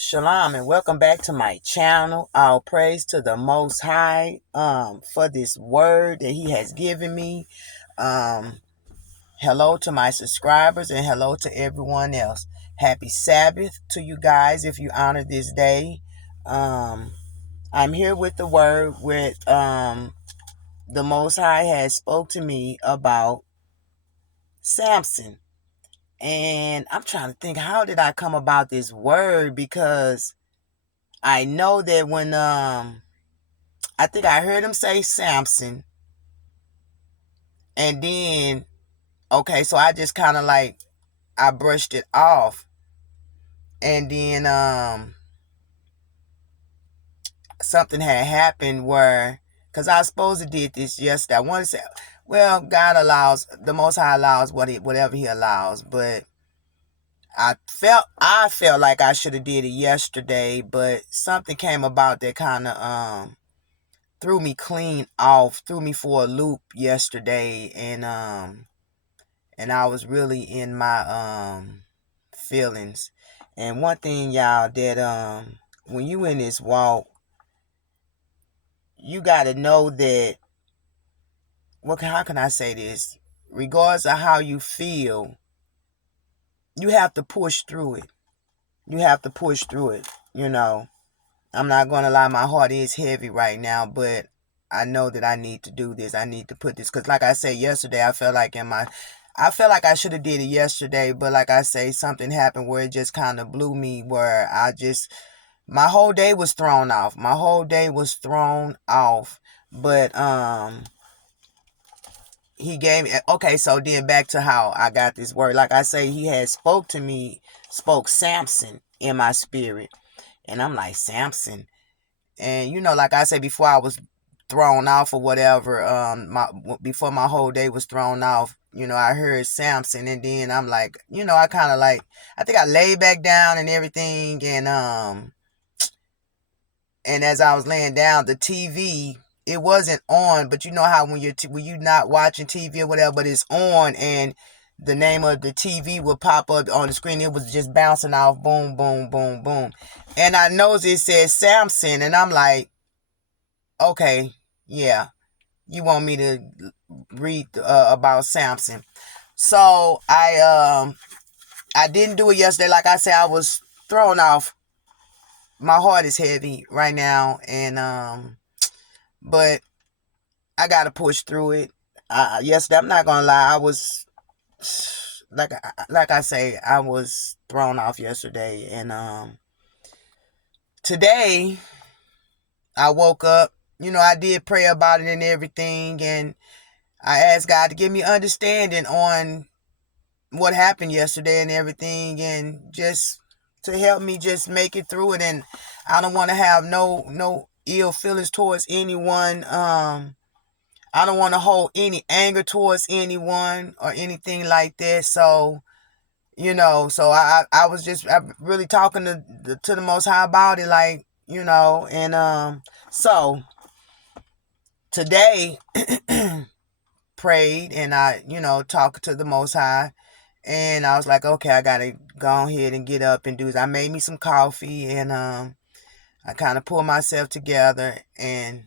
Shalom and welcome back to my channel. All praise to the Most High for this word that He has given me. Hello to my subscribers and hello to everyone else. Happy Sabbath to you guys if you honor this day. I'm here with the word with the Most High has spoke to me about Samson. And I'm trying to think, how did I come about this word? Because I know that when I think I heard him say Samson, and then okay, so I just kind of like I brushed it off, and then something had happened where because I was supposed to did this yesterday. I want to say, well, God allows, the Most High allows whatever He allows, but I felt like I should have did it yesterday, but something came about that kind of threw me clean off, threw me for a loop yesterday, and I was really in my feelings. And one thing, y'all, that when you in this walk, you gotta know that how can I say this? Regardless of how you feel, you have to push through it. You have to push through it, you know. I'm not gonna lie, my heart is heavy right now, but I know that I need to do this. I need to put this, because like I said yesterday, I felt like I should have did it yesterday, but like I say, something happened where it just kind of blew me, where my whole day was thrown off. My whole day was thrown off. But he gave me, okay, so then back to how I got this word. Like I say, he had spoke Samson in my spirit. And I'm like, Samson. And like I said before, I was thrown off or whatever. Before my whole day was thrown off, I heard Samson, and then I'm like, I kind of like, I think I laid back down and everything, and as I was laying down, the TV, it wasn't on, but you know how when you're not watching TV or whatever, but it's on, and the name of the TV would pop up on the screen. It was just bouncing off, boom, boom, boom, boom. And I noticed it said Samson, and I'm like, okay, yeah, you want me to read about Samson. So I didn't do it yesterday. Like I said, I was thrown off. My heart is heavy right now, and but I gotta push through it. Yesterday, I'm not gonna lie, I was like I say, I was thrown off yesterday, and today I woke up. I did pray about it and everything, and I asked God to give me understanding on what happened yesterday and everything, and just to help me just make it through it. And I don't want to have no ill feelings towards anyone. I don't want to hold any anger towards anyone or anything like that. So, so I was just really talking to the Most High about it, like, and so today prayed, and I, talked to the Most High, and I was like, okay, I gotta go ahead and get up and do this. I made me some coffee, and I kind of pulled myself together, and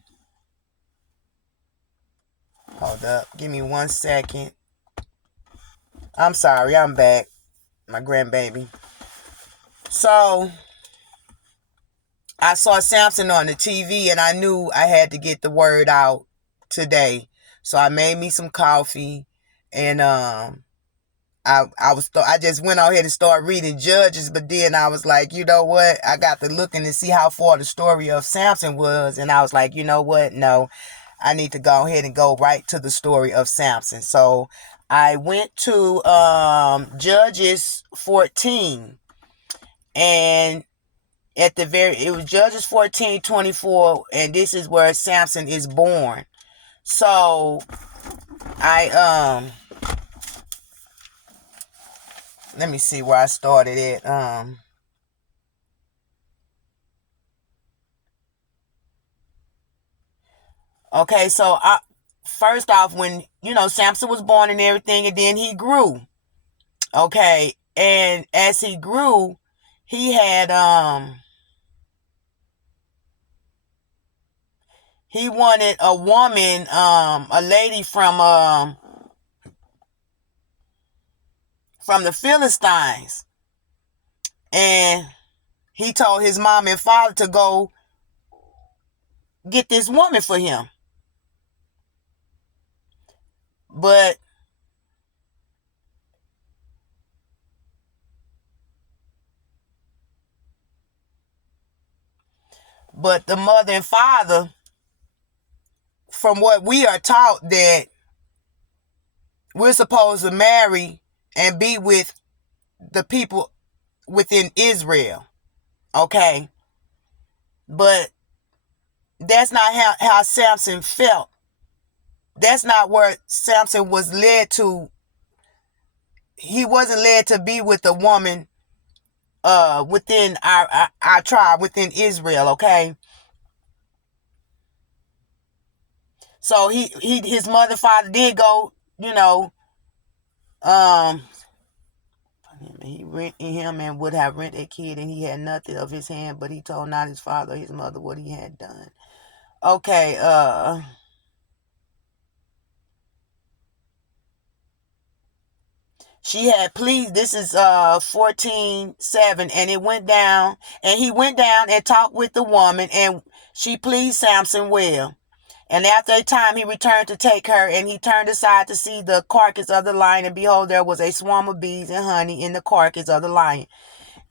hold up, give me 1 second. I'm sorry, I'm back. My grandbaby. So I saw Samson on the TV, and I knew I had to get the word out today. So I made me some coffee, and I just went out here to start reading Judges, but then I was like, you know what? I got to looking to see how far the story of Samson was, and I was like, you know what? No, I need to go ahead and go right to the story of Samson. So I went to Judges 14, and it was Judges 14:24, and this is where Samson is born. So I let me see where I started at. Okay, so first off, when Samson was born and everything, and then he grew. Okay, and as he grew, he had he wanted a woman, a lady from the Philistines, and he told his mom and father to go get this woman for him. But the mother and father, from what we are taught, that we're supposed to marry and be with the people within Israel. Okay? But that's not how Samson felt. That's not where Samson was led to. He wasn't led to be with a woman within our tribe, within Israel, okay? So his mother and father did go, um he rent him and would have rent a kid, and he had nothing of his hand, but he told not his father or his mother what he had done. Okay, she had pleased, this is 14:7, and it went down, and he went down and talked with the woman, and she pleased Samson well. And after a time he returned to take her, and he turned aside to see the carcass of the lion, and behold, there was a swarm of bees and honey in the carcass of the lion.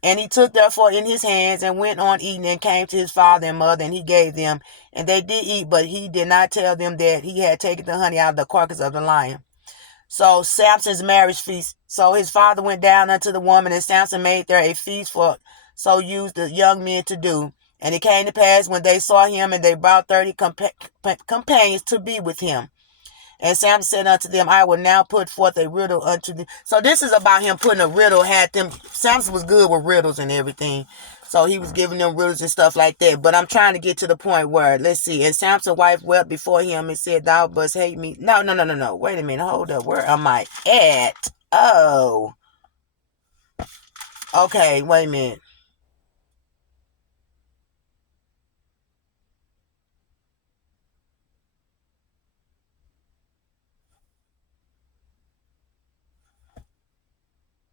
And he took therefore in his hands and went on eating, and came to his father and mother, and he gave them, and they did eat, but he did not tell them that he had taken the honey out of the carcass of the lion. So Samson's marriage feast. So his father went down unto the woman, and Samson made there a feast, for so used the young men to do. And it came to pass, when they saw him, and they brought 30 companions to be with him. And Samson said unto them, I will now put forth a riddle unto them. So this is about him putting a riddle. Samson was good with riddles and everything. So he was giving them riddles and stuff like that. But I'm trying to get to the point where, let's see. And Samson's wife wept before him and said, thou dost hate me. No. Wait a minute. Hold up. Where am I at? Oh. Okay. Wait a minute.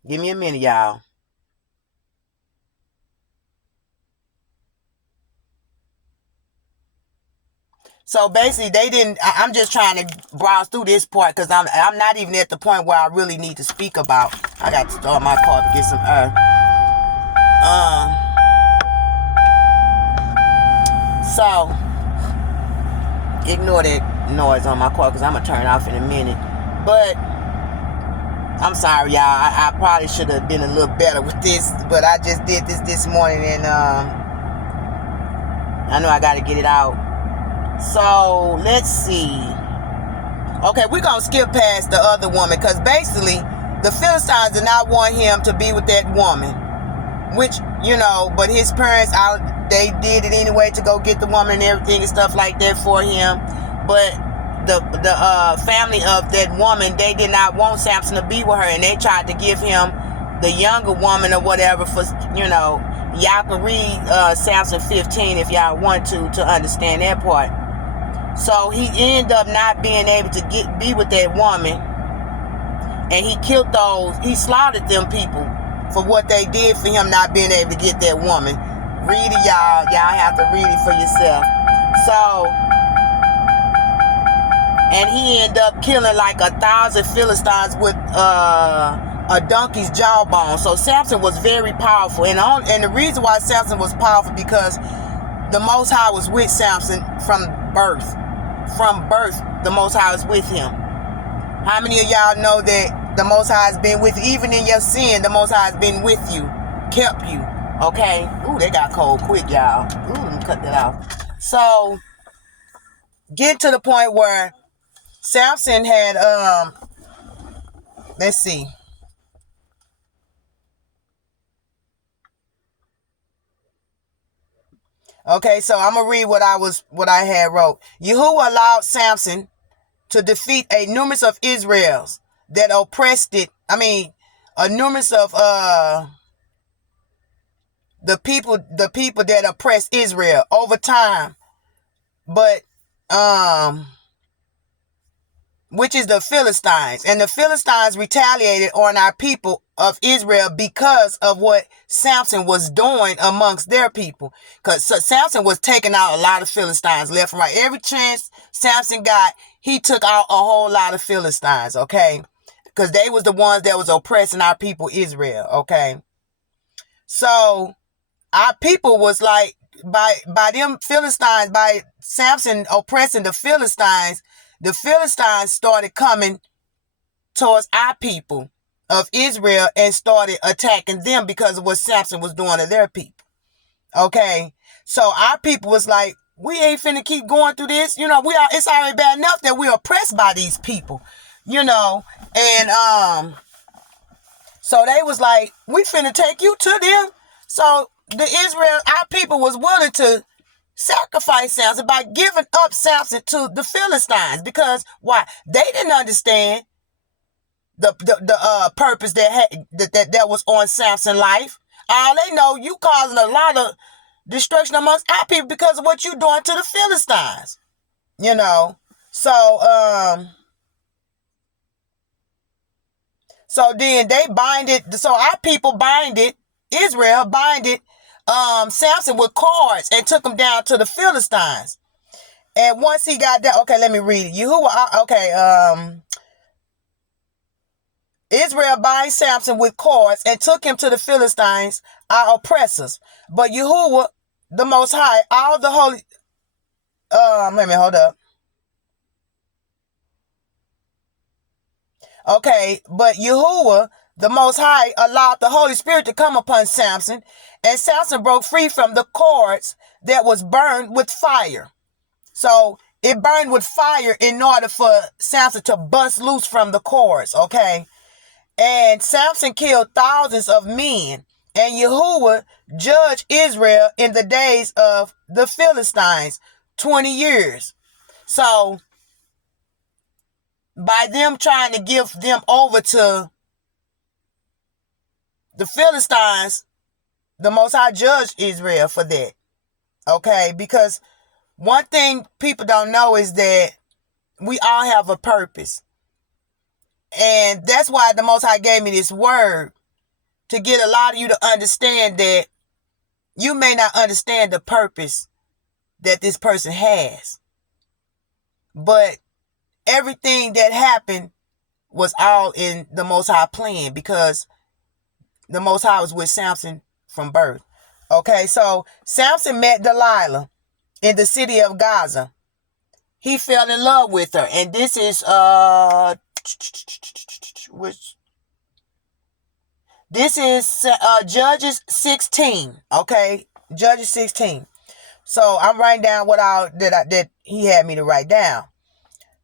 Give me a minute, y'all. So basically, they didn't. I'm just trying to browse through this part, because I'm not even at the point where I really need to speak about. I got to start my car to get some air. So ignore that noise on my car, because I'm gonna turn it off in a minute. But I'm sorry, y'all. I probably should have been a little better with this, but I just did this morning, and I know I got to get it out. So let's see. Okay, we're gonna skip past the other woman, because basically the Philistines did not want him to be with that woman, which, but his parents they did it anyway to go get the woman and everything and stuff like that for him. But the family of that woman, they did not want Samson to be with her, and they tried to give him the younger woman or whatever for, y'all can read Samson 15 if y'all want to understand that part. So he ended up not being able to be with that woman, and he slaughtered them people for what they did for him not being able to get that woman. Read it, y'all. Y'all have to read it for yourself. So, and he ended up killing like 1,000 Philistines with a donkey's jawbone. So Samson was very powerful, and the reason why Samson was powerful, because the Most High was with Samson from birth. From birth, the Most High was with him. How many of y'all know that the Most High has been with you? Even in your sin, the Most High has been with you, kept you. Okay? Ooh, they got cold quick, y'all. Ooh, let me cut that off. So, get to the point where Samson had, let's see. Okay, so I'm gonna read what I had wrote. Yahuah allowed Samson to defeat a numerous of Israel's that oppressed it. A numerous of the people that oppressed Israel over time. But which is the Philistines. And the Philistines retaliated on our people of Israel because of what Samson was doing amongst their people. Because Samson was taking out a lot of Philistines left and right. Every chance Samson got, he took out a whole lot of Philistines, okay? Because they was the ones that was oppressing our people Israel, okay? So our people was like, by them Philistines, by Samson oppressing the Philistines started coming towards our people of Israel and started attacking them because of what Samson was doing to their people. Okay? So our people was like, we ain't finna keep going through this. It's already bad enough that we're oppressed by these people. And so they was like, we finna take you to them. So our people was willing to sacrifice Samson by giving up Samson to the Philistines. Because why? They didn't understand the purpose that was on Samson's life. All they know, you causing a lot of destruction amongst our people because of what you doing to the Philistines. So then they binded. So our people binded Israel, binded Samson with cords and took him down to the Philistines. And once he got down, okay, let me read it. Israel bind Samson with cords and took him to the Philistines, our oppressors. But Yahuah, the Most High, all the holy... hold up. Okay, but Yahuah, the Most High, allowed the Holy Spirit to come upon Samson, and Samson broke free from the cords that was burned with fire. So it burned with fire in order for Samson to bust loose from the cords, okay? And Samson killed thousands of men, and Yahuah judged Israel in the days of the Philistines, 20 years. So by them trying to give them over to the Philistines, the Most High judged Israel for that. Okay? Because one thing people don't know is that we all have a purpose. And that's why the Most High gave me this word, to get a lot of you to understand that you may not understand the purpose that this person has. But everything that happened was all in the Most High plan, because the Most High was with Samson from birth. Okay, so Samson met Delilah in the city of Gaza. He fell in love with her. And this is Judges 16. Okay, Judges 16. So I'm writing down what that he had me to write down.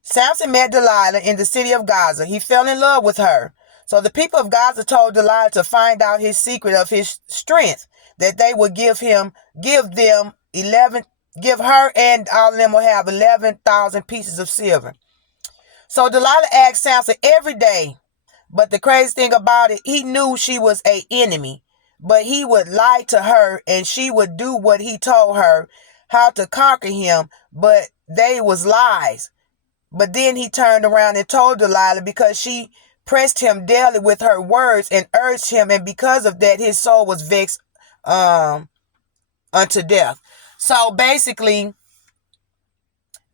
Samson met Delilah in the city of Gaza. He fell in love with her. So the people of Gaza told Delilah to find out his secret of his strength, that they would give her and all of them will have 11,000 pieces of silver. So Delilah asked Samson every day. But the crazy thing about it, he knew she was an enemy. But he would lie to her, and she would do what he told her, how to conquer him. But they was lies. But then he turned around and told Delilah, because she pressed him daily with her words and urged him, and because of that his soul was vexed unto death. So basically,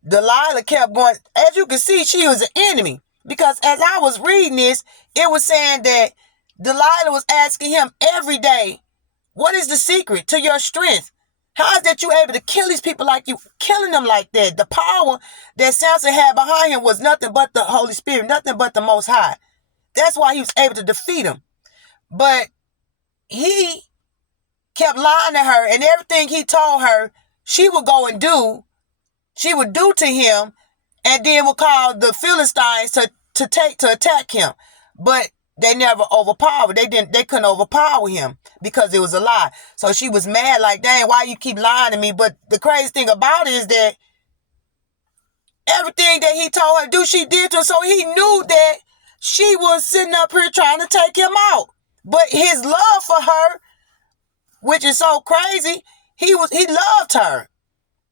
Delilah kept going. As you can see, she was an enemy, because as I was reading this, it was saying that Delilah was asking him every day, what is the secret to your strength? How is that you able to kill these people like you, killing them like that? The power that Samson had behind him was nothing but the Holy Spirit, nothing but the Most High. That's why he was able to defeat him. But he kept lying to her, and everything he told her, she would go and do. She would do to him, and then would call the Philistines to attack him. But they never overpowered. They couldn't overpower him because it was a lie. So she was mad, like, dang, why you keep lying to me? But the crazy thing about it is that everything that he told her to do, she did to him. So he knew that she was sitting up here trying to take him out. But his love for her which is so crazy. He loved her.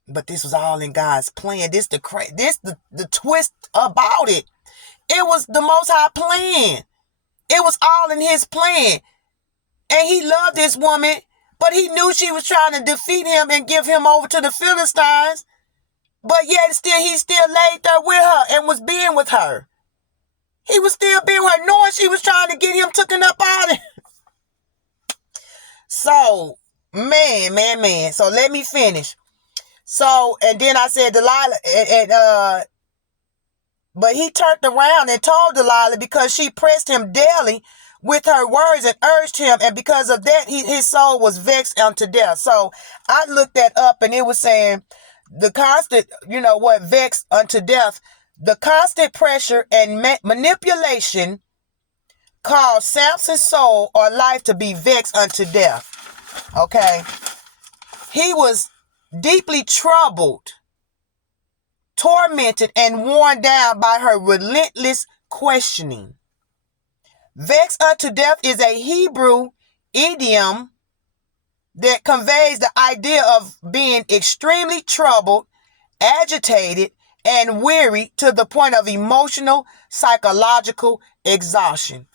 But this was all in God's plan. This the twist about it. It was the Most High plan. It was all in his plan. And he loved this woman, but he knew she was trying to defeat him and give him over to the Philistines. But yet he still laid there with her and was being with her. He was still being with her, knowing she was trying to get him taken up out of it. So, man. So let me finish. So, and then I said, Delilah, but he turned around and told Delilah because she pressed him daily with her words and urged him. And because of that, his soul was vexed unto death. So I looked that up and it was saying the constant, vexed unto death, the constant pressure and manipulation caused Samson's soul or life to be vexed unto death. Okay. He was deeply troubled, tormented, and worn down by her relentless questioning. Vexed unto death is a Hebrew idiom that conveys the idea of being extremely troubled, agitated, and weary to the point of emotional, psychological exhaustion.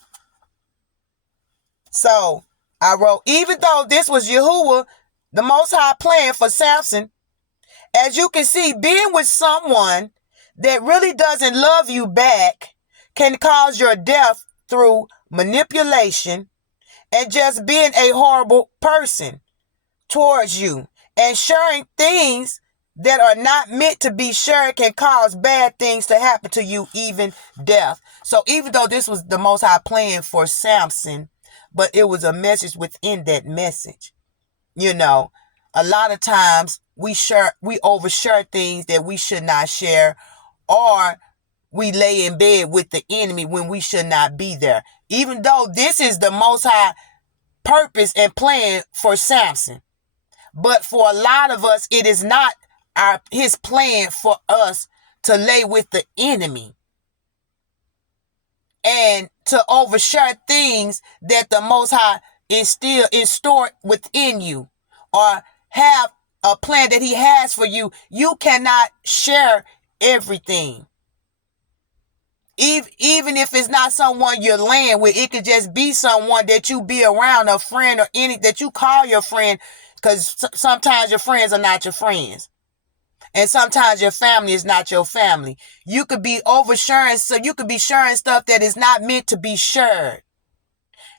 So I wrote, even though this was Yahuah, the Most High plan for Samson, as you can see, being with someone that really doesn't love you back can cause your death through manipulation and just being a horrible person towards you. And sharing things that are not meant to be shared can cause bad things to happen to you, even death. So even though this was the Most High plan for Samson, but it was a message within that message. A lot of times we overshare things that we should not share, or we lay in bed with the enemy when we should not be there. Even though this is the Most High purpose and plan for Samson. But for a lot of us, it is not his plan for us to lay with the enemy and to overshare things that the Most High stored within you, or have a plan that he has for you. You cannot share everything. Even if it's not someone you're laying with, it could just be someone that you be around, a friend or any that you call your friend, because sometimes your friends are not your friends. And sometimes your family is not your family. You could be oversharing, so you could be sharing stuff that is not meant to be shared.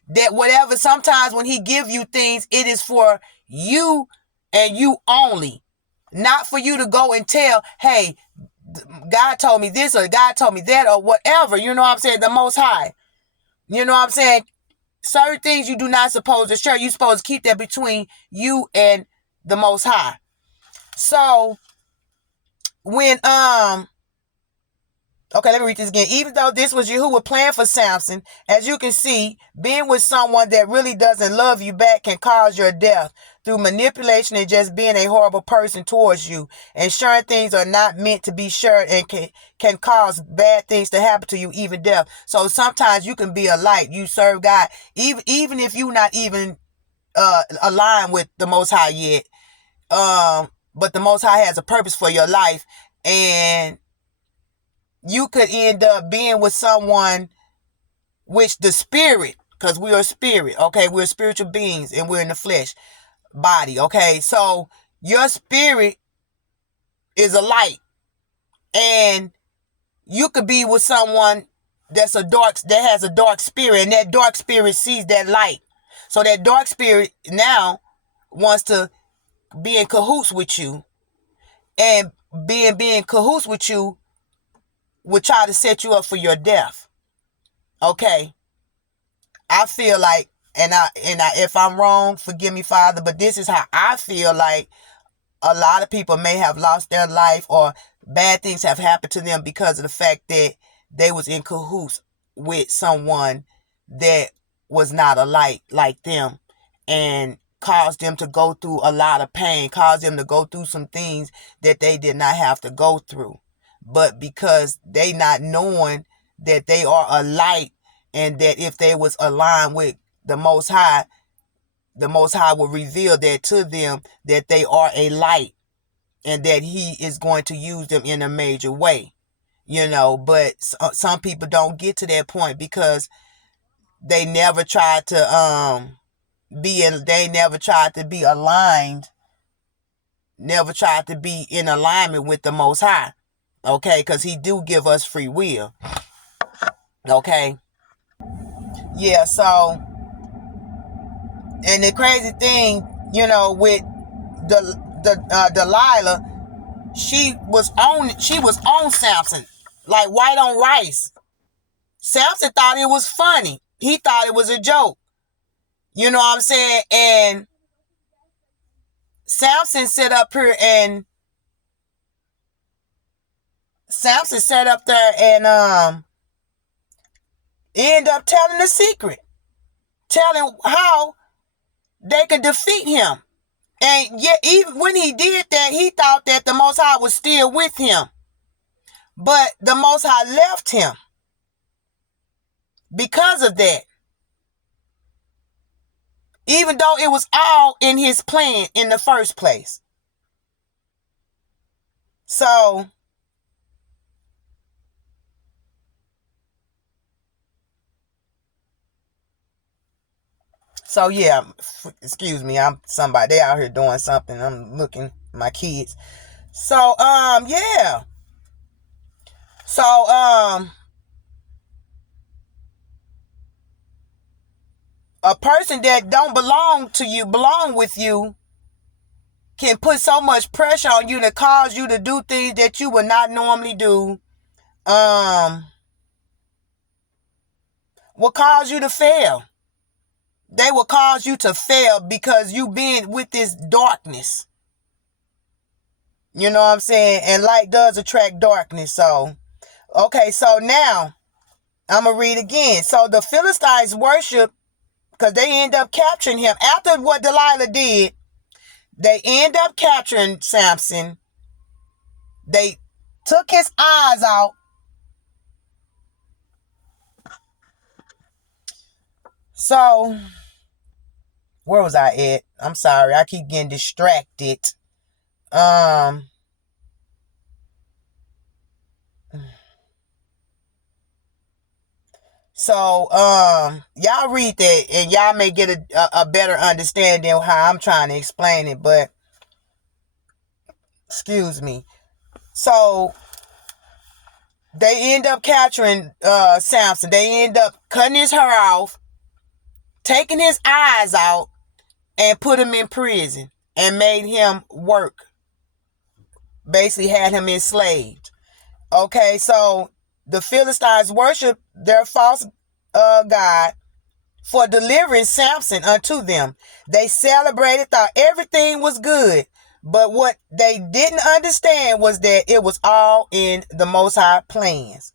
That whatever, sometimes when he give you things, it is for you and you only. Not for you to go and tell, hey, God told me this or God told me that or whatever. You know what I'm saying? The Most High. You know what I'm saying? Certain things you do not supposed to share. You're supposed to keep that between you and the Most High. So when okay, let me read this again. Even though this was Yahuah plan for Samson, as you can see, being with someone that really doesn't love you back can cause your death through manipulation and just being a horrible person towards you. And sharing things are not meant to be shared and can cause bad things to happen to you, even death. So sometimes you can be a light. You serve God, even if you're not even aligned with the Most High yet. But the Most High has a purpose for your life, and you could end up being with someone which the spirit, because we are spirit, okay? We're spiritual beings and we're in the flesh body, okay? So your spirit is a light, and you could be with someone that has a dark spirit, and that dark spirit sees that light. So that dark spirit now wants to be in cahoots with you, and being in cahoots with you would try to set you up for your death. Okay. I feel like, and if I'm wrong, forgive me, Father, but this is how I feel like a lot of people may have lost their life, or bad things have happened to them because of the fact that they was in cahoots with someone that was not a light like them, and caused them to go through a lot of pain, caused them to go through some things that they did not have to go through. But because they not knowing that they are a light, and that if they was aligned with the Most High, the Most High will reveal that to them, that they are a light and that he is going to use them in a major way. But some people don't get to that point because they never tried to they never tried to be aligned, never tried to be in alignment with the Most High. Okay, because he do give us free will. Okay. Yeah, so, and the crazy thing, with Delilah, she was on Samson, like white on rice. Samson thought it was funny. He thought it was a joke. You know what I'm saying? And Samson sat up there and ended up telling the secret, telling how they could defeat him. And yet, even when he did that, he thought that the Most High was still with him. But the Most High left him because of that. Even though it was all in his plan in the first place. So yeah, excuse me, I'm somebody, they out here doing something. I'm looking at my kids. So, yeah. So, a person that don't belong with you, can put so much pressure on you to cause you to do things that you would not normally do. Will cause you to fail. They will cause you to fail because you been with this darkness. You know what I'm saying? And light does attract darkness. So, okay, so now I'm going to read again. So the Philistines worship, because they end up capturing him. After what Delilah did, they end up capturing Samson. They took his eyes out. So, where was I at? I'm sorry, I keep getting distracted. So, y'all read that and y'all may get a better understanding of how I'm trying to explain it, but excuse me. So, they end up capturing Samson. They end up cutting his hair off, taking his eyes out, and put him in prison and made him work. Basically had him enslaved. Okay, so the Philistines worship their false god for delivering Samson unto them. They celebrated, thought everything was good. But what they didn't understand was that it was all in the Most High plans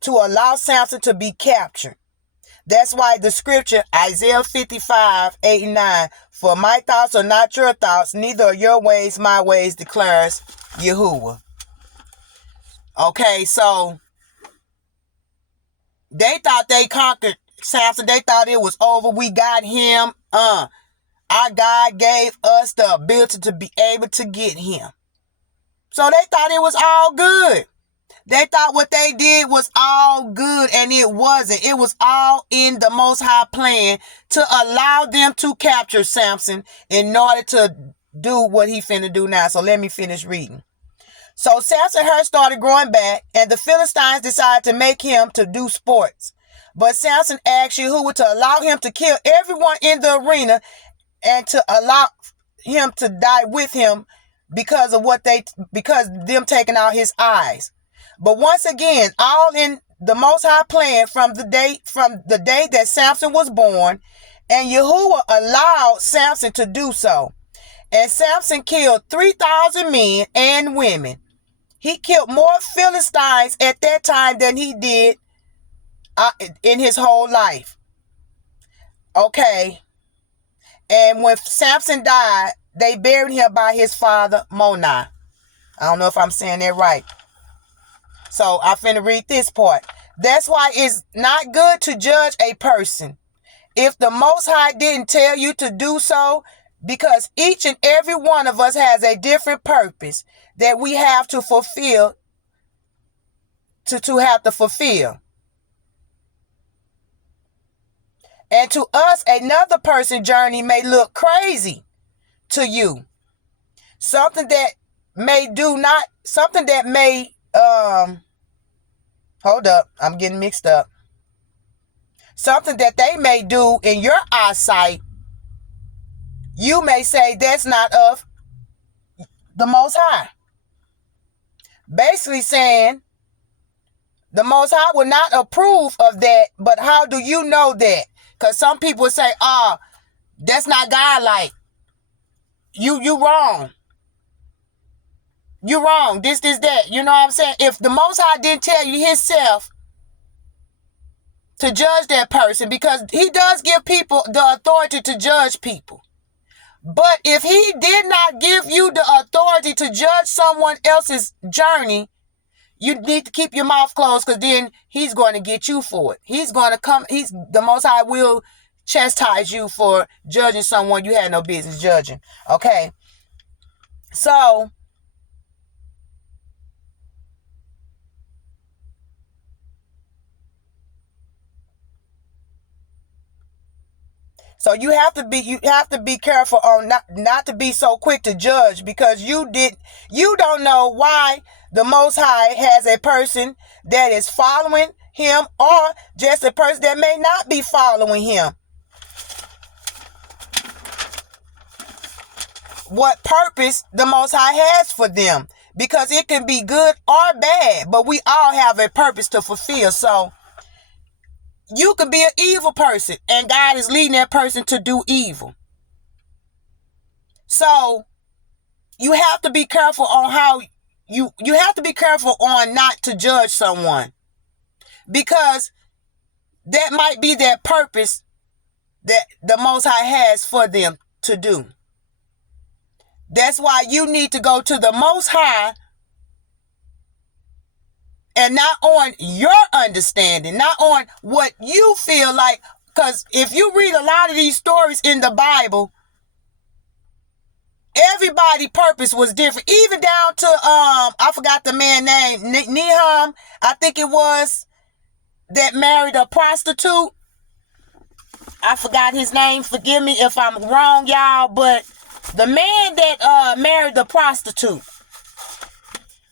to allow Samson to be captured. That's why the scripture, Isaiah 55, 8 and 9, for my thoughts are not your thoughts, neither are your ways my ways, declares Yahuah. Okay, so they thought they conquered Samson. They thought it was over. We got him. Our God gave us the ability to be able to get him. So they thought it was all good. They thought what they did was all good, and it wasn't. It was all in the Most High plan to allow them to capture Samson in order to do what he finna do now. So let me finish reading. So Samson's hair started growing back, and the Philistines decided to make him to do sports. But Samson asked Yahuah to allow him to kill everyone in the arena and to allow him to die with him because them taking out his eyes. But once again, all in the Most High plan from the day that Samson was born, and Yahuah allowed Samson to do so. And Samson killed 3,000 men and women. He killed more Philistines at that time than he did in his whole life. Okay. And when Samson died, they buried him by his father, Monah. I don't know if I'm saying that right. So I'm finna read this part. That's why it's not good to judge a person If the Most High didn't tell you to do so, because each and every one of us has a different purpose that we have to fulfill, to have to fulfill. And to us, another person's journey may look crazy to you. Something that may hold up, I'm getting mixed up. Something that they may do in your eyesight, you may say that's not of the Most High. Basically saying the Most High will not approve of that, but how do you know that? Because some people say, that's not God-like. You wrong. You wrong. This, that. You know what I'm saying? If the Most High didn't tell you himself to judge that person, because he does give people the authority to judge people. But if he did not give you the authority to judge someone else's journey, you need to keep your mouth closed, because then he's going to get you for it. He's going to come. The Most High will chastise you for judging someone you had no business judging. Okay? So you have to be careful on not to be so quick to judge, because you don't know why the Most High has a person that is following him, or just a person that may not be following him. What purpose the Most High has for them, because it can be good or bad, but we all have a purpose to fulfill. So you could be an evil person, and God is leading that person to do evil. So you have to be careful on how you have to be careful on not to judge someone, because that might be their purpose that the Most High has for them to do. That's why you need to go to the Most High, and not on your understanding, not on what you feel like. Because if you read a lot of these stories in the Bible, everybody's purpose was different. Even down to, I forgot the man's name, Nahum, I think it was, that married a prostitute. I forgot his name. Forgive me if I'm wrong, y'all. But the man that married the prostitute,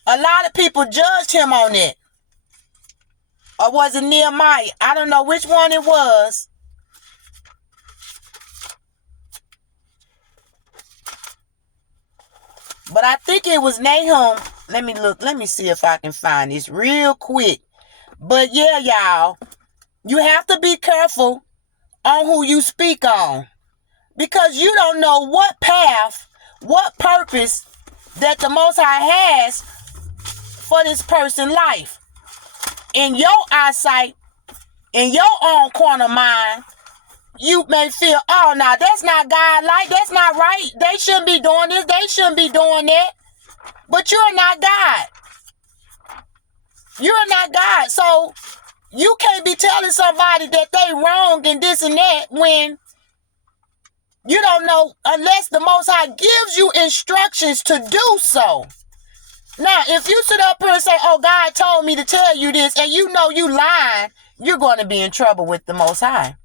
a lot of people judged him on it. Or was it Nehemiah? I don't know which one it was. But I think it was Nahum. Let me look. Let me see if I can find this real quick. But yeah, y'all, you have to be careful on who you speak on, because you don't know what path, what purpose that the Most High has for this person's life. In your eyesight, in your own corner mind, you may feel, oh, now that's not God-like, that's not right. They shouldn't be doing this, they shouldn't be doing that. But you're not God. You're not God. So you can't be telling somebody that they wrong and this and that when you don't know, unless the Most High gives you instructions to do so. Now, if you sit up here and say, oh, God told me to tell you this, and you know you lying, you're going to be in trouble with the Most High.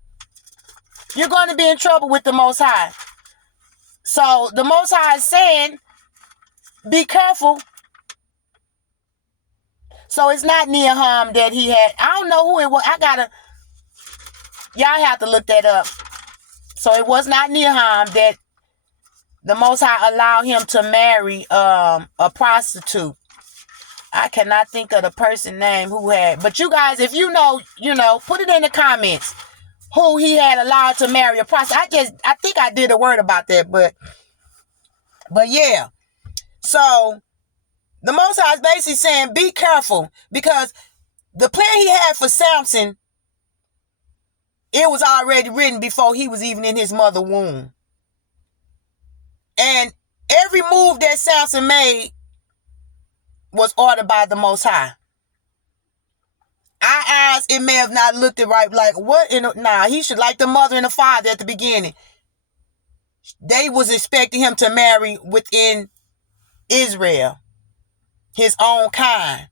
You're going to be in trouble with the Most High. So the Most High is saying, be careful. So it's not Nahum that he had. I don't know who it was. Y'all have to look that up. So it was not Nahum that the Most High allowed him to marry a prostitute. I cannot think of the person's name who had. But you guys, if you know, put it in the comments who he had allowed to marry a prostitute. I think I did a word about that, but yeah. So the Most High is basically saying, be careful, because the plan he had for Samson, it was already written before he was even in his mother's womb. And every move that Samson made was ordered by the Most High. our eyes, it may have not looked it right. Like, what in nah, he should, like the mother and the father at the beginning. They was expecting him to marry within Israel, his own kind.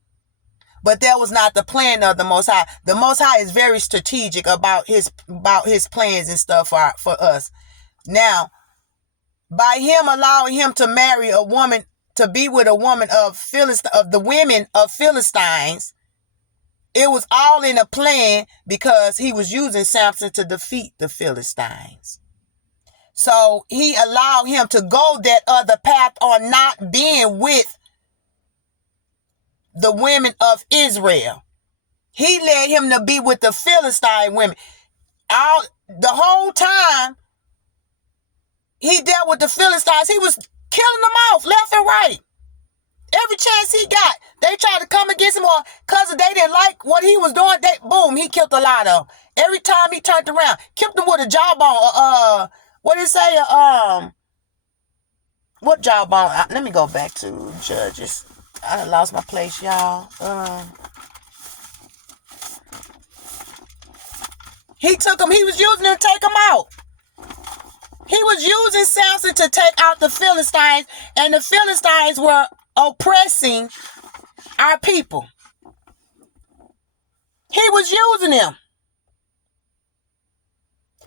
But that was not the plan of the Most High. The Most High is very strategic about his plans and stuff for us. Now, by him allowing him to marry a woman, to be with a woman of the women of Philistines, it was all in a plan because he was using Samson to defeat the Philistines. So he allowed him to go that other path on not being with the women of Israel. He led him to be with the Philistine women. The whole time he dealt with the Philistines, he was killing them off left and right. Every chance he got, they tried to come against him, or because they didn't like what he was doing, boom, he killed a lot of them. Every time he turned around, killed them with a jawbone. What did it say? What jawbone? Let me go back to Judges. I lost my place, y'all. He took them. He was using them to take them out. He was using Samson to take out the Philistines, and the Philistines were oppressing our people. He was using them.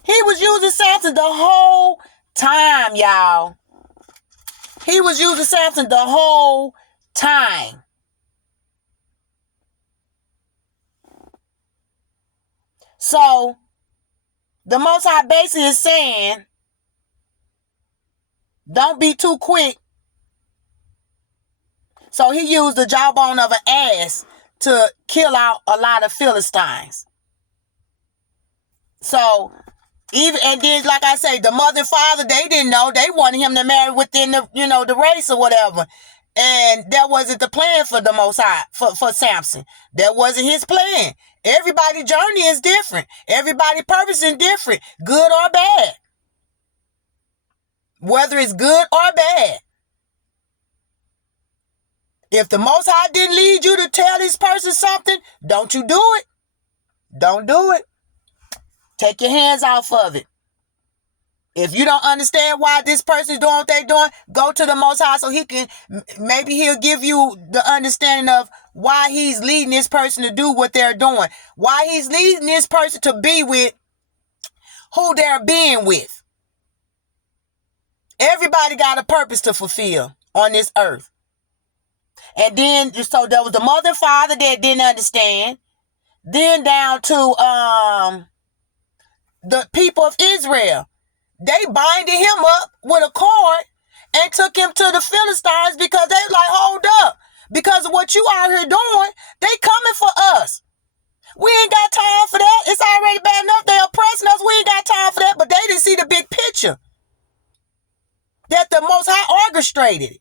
He was using Samson the whole time, y'all. He was using Samson the whole time. So, the Most High basically is saying, don't be too quick. So he used the jawbone of an ass to kill out a lot of Philistines. So, and then, like I say, the mother and father, they didn't know. They wanted him to marry within the race or whatever. And that wasn't the plan for the Most High, for Samson. That wasn't his plan. Everybody's journey is different. Everybody's purpose is different, good or bad. Whether it's good or bad. If the Most High didn't lead you to tell this person something, don't you do it. Don't do it. Take your hands off of it. If you don't understand why this person is doing what they're doing, go to the Most High so maybe he'll give you the understanding of why he's leading this person to do what they're doing. Why he's leading this person to be with who they're being with. Everybody got a purpose to fulfill on this earth. And then, so there was the mother and father that didn't understand. Then down to the people of Israel. They binded him up with a cord and took him to the Philistines because they like, hold up. Because of what you out here doing, they coming for us. We ain't got time for that. It's already bad enough. They oppressing us. We ain't got time for that. But they didn't see the big picture. That the Most High orchestrated.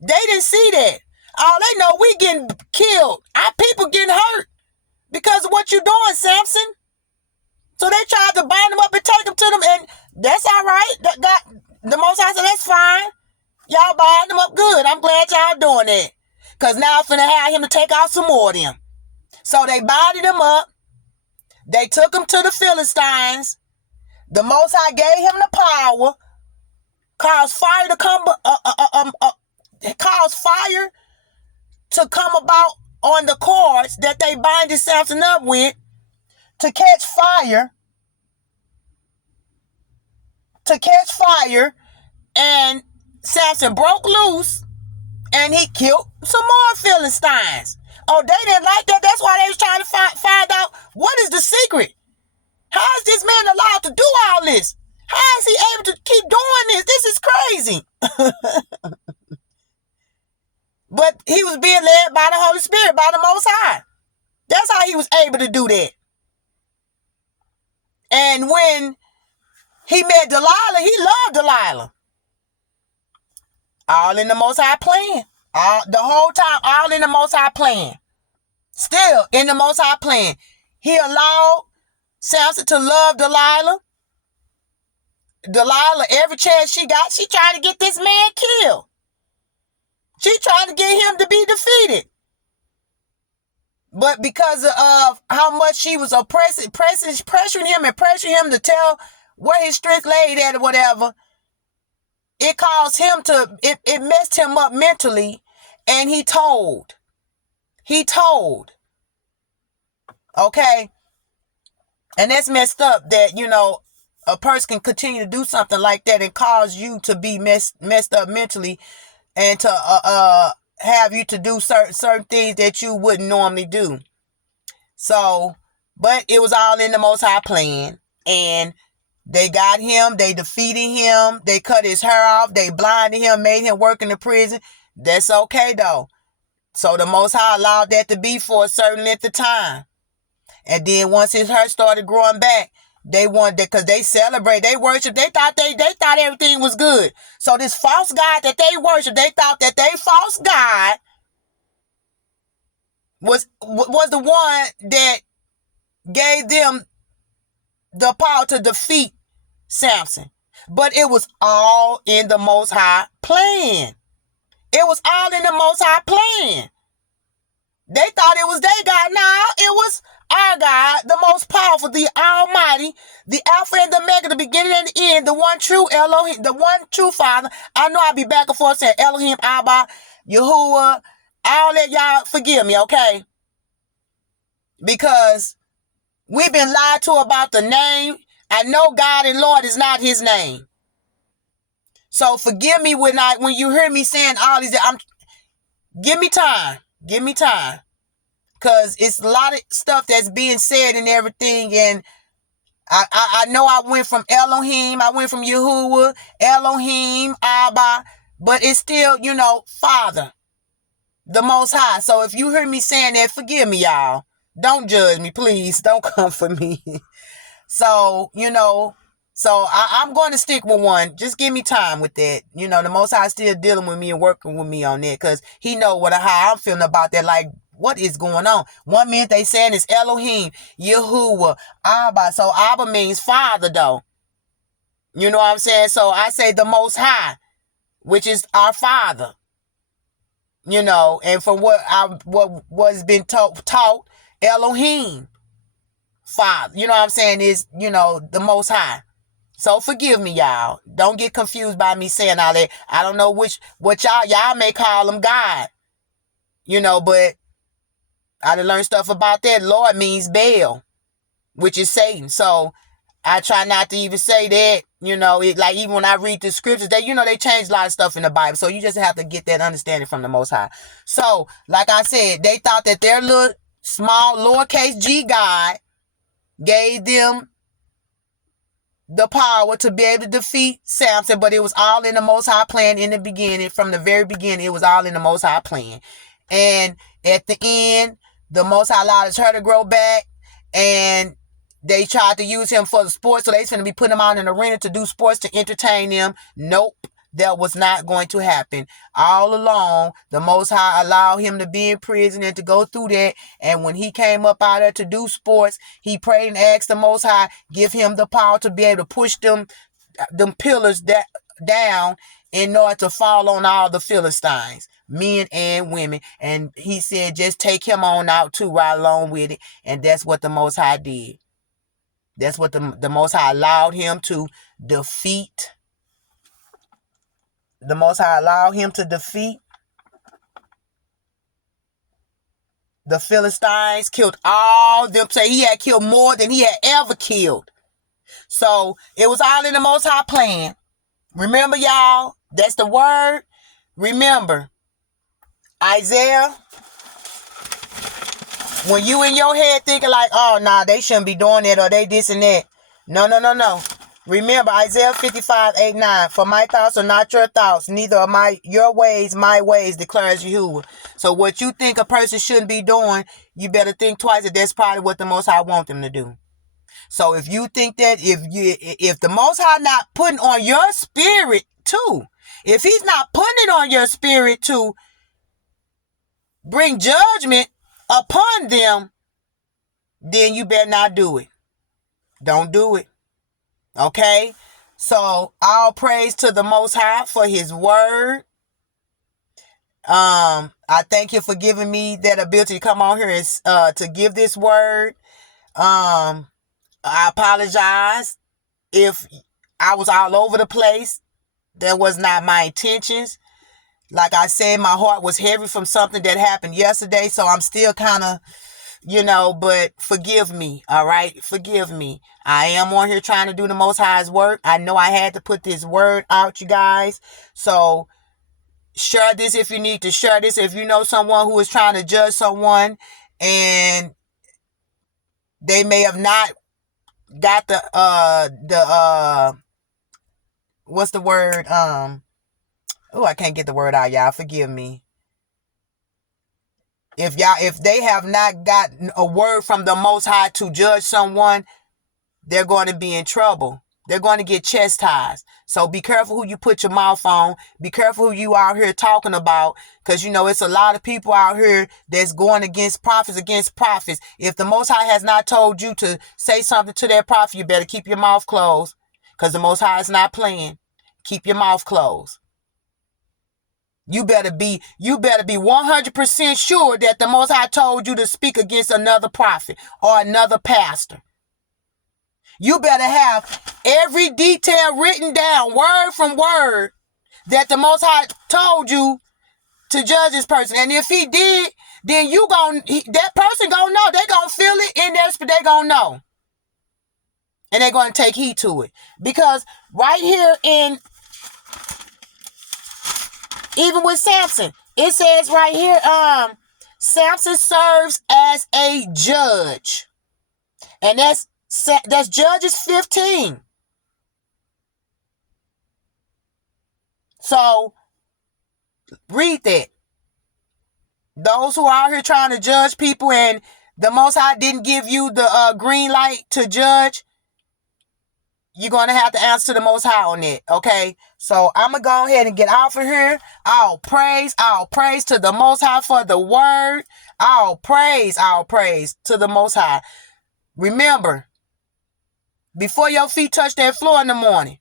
They didn't see that. All they know, we getting killed. Our people getting hurt because of what you doing, Samson. So they tried to bind them up and take them to them, and that's all right. The Most High said, that's fine. Y'all bind them up good. I'm glad y'all doing that. Because now I'm finna have him to take out some more of them. So they binded them up. They took them to the Philistines. The Most High gave him the power. Caused fire to come about on the cords that they binded Samson up with to catch fire. And Samson broke loose and he killed some more Philistines. Oh, they didn't like that. That's why they was trying to find out what is the secret. How is this man allowed to do all this? How is he able to keep doing this? This is crazy. But he was being led by the Holy Spirit, by the Most High. That's how he was able to do that. And when he met Delilah, he loved Delilah. All in the Most High plan. The whole time, all in the Most High plan. Still in the Most High plan. He allowed Samson to love Delilah. Delilah, every chance she got, she trying to get this man killed. She trying to get him to be defeated. But because of how much she was pressuring him to tell where his strength laid at or whatever, it caused him to, it messed him up mentally. And he told. Okay? And that's messed up that, a person can continue to do something like that and cause you to be messed up mentally and to have you to do certain things that you wouldn't normally do. So, but it was all in the Most High plan. And they got him. They defeated him. They cut his hair off. They blinded him, made him work in the prison. That's okay, though. So the Most High allowed that to be for a certain length of time. And then once his hair started growing back, they wanted that because they celebrate, they worship. They thought everything was good. So this false God that they worship, they thought that they false God was the one that gave them the power to defeat Samson. But it was all in the Most High plan. It was all in the Most High plan. They thought it was their God. Now it was our God, the most powerful, the Almighty, the Alpha and the Omega, the beginning and the end, the one true Elohim, the one true Father. I know I'll be back and forth saying Elohim, Abba, Yahuah, all that. Y'all forgive me, okay? Because we've been lied to about the name. I know God and Lord is not his name. So forgive me when you hear me saying all these. Give me time. Give me time. Because it's a lot of stuff that's being said and everything. And I know I went from Elohim. I went from Yahuah, Elohim, Abba. But it's still, Father, the Most High. So if you hear me saying that, forgive me, y'all. Don't judge me, please. Don't come for me. So, so I'm going to stick with one. Just give me time with that. The Most High still dealing with me and working with me on that because he know how I'm feeling about that. Like, what is going on? 1 minute they saying it's Elohim, Yahuah, Abba. So Abba means Father, though. You know what I'm saying? So I say the Most High, which is our Father. And from what's been taught, Elohim, Father. You know what I'm saying? Is, the Most High. So forgive me, y'all. Don't get confused by me saying all that. I don't know what y'all may call him God. But I done learned stuff about that. Lord means Baal, which is Satan. So I try not to even say that. Like even when I read the scriptures, they change a lot of stuff in the Bible. So you just have to get that understanding from the Most High. So, like I said, they thought that their little small lowercase g God gave them the power to be able to defeat Samson, but it was all in the Most High plan in the beginning. From the very beginning, it was all in the Most High plan. And at the end, the Most High allowed his hair to grow back, and they tried to use him for the sports, so they's going to be putting him out in the arena to do sports to entertain them. Nope. That was not going to happen. All along, the Most High allowed him to be in prison and to go through that. And when he came up out there to do sports, he prayed and asked the Most High, give him the power to be able to push them pillars down in order to fall on all the Philistines, men and women. And he said, just take him on out too, right along with it. And that's what the Most High did. That's what the Most High allowed him to defeat. The Most High allowed him to defeat the Philistines, killed all them. Say he had killed more than he had ever killed. So it was all in the Most High plan. Remember, y'all, that's the word. Remember, Isaiah, when you in your head thinking like, oh, nah, they shouldn't be doing that or they this and that. No. Remember Isaiah 55:8-9. For my thoughts are not your thoughts, neither are your ways my ways, declares Yahuah. So what you think a person shouldn't be doing, you better think twice that that's probably what the Most High want them to do. So if you think that if the Most High not putting on your spirit too, if he's not putting it on your spirit to bring judgment upon them, then you better not do it. Don't do it. Okay? So all praise to the Most High for his word. I thank you for giving me that ability to come on here and to give this word. I apologize if I was all over the place. That was not my intentions. Like I said, my heart was heavy from something that happened yesterday, so I'm still kind of, but forgive me, all right? Forgive me. I am on here trying to do the Most High's work. I know I had to put this word out, you guys. So share this if you need to share this. If you know someone who is trying to judge someone and they may have not got what's the word? I can't get the word out, y'all. Forgive me. If they have not gotten a word from the Most High to judge someone, they're going to be in trouble. They're going to get chastised. So be careful who you put your mouth on. Be careful who you out here talking about. Because, it's a lot of people out here that's going against prophets. If the Most High has not told you to say something to that prophet, you better keep your mouth closed. Because the Most High is not playing. Keep your mouth closed. You better be 100% sure that the Most High told you to speak against another prophet or another pastor. You better have every detail written down, word from word, that the Most High told you to judge this person. And if he did, then that person gonna know. They gonna feel it in their spirit. They gonna know. And they're gonna take heed to it. Because right here even with Samson, it says right here, Samson serves as a judge. And that's Judges 15. So, read that. Those who are out here trying to judge people and the Most High didn't give you the green light to judge, you're going to have to answer the Most High on it, okay? So, I'm going to go ahead and get off of here. All praise to the Most High for the word. All praise to the Most High. Remember, before your feet touch that floor in the morning,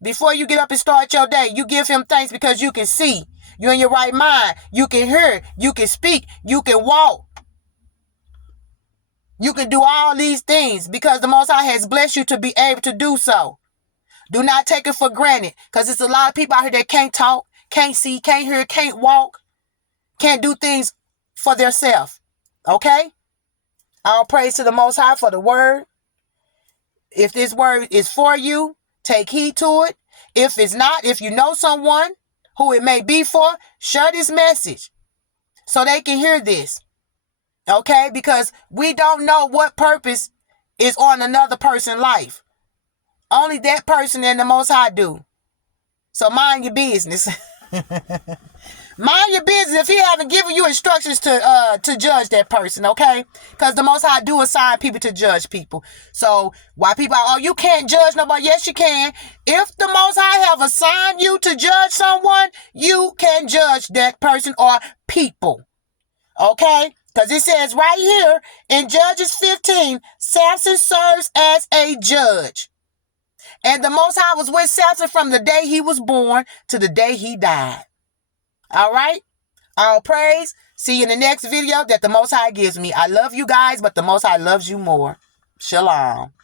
before you get up and start your day, you give him thanks because you can see. You're in your right mind. You can hear. You can speak. You can walk. You can do all these things because the Most High has blessed you to be able to do so. Do not take it for granted because it's a lot of people out here that can't talk, can't see, can't hear, can't walk, can't do things for themselves. Okay? All praise to the Most High for the word. If this word is for you, take heed to it. If it's not, if you know someone who it may be for, share this message so they can hear this. Okay? Because we don't know what purpose is on another person's life. Only that person and the Most High do. So mind your business. Mind your business if he haven't given you instructions to judge that person, okay? Because the Most High do assign people to judge people. So why people are, you can't judge nobody? Yes, you can. If the Most High have assigned you to judge someone, you can judge that person or people, okay? Because it says right here in Judges 15, Samson serves as a judge. And the Most High was with Samson from the day he was born to the day he died. All right? All praise. See you in the next video that the Most High gives me. I love you guys, but the Most High loves you more. Shalom.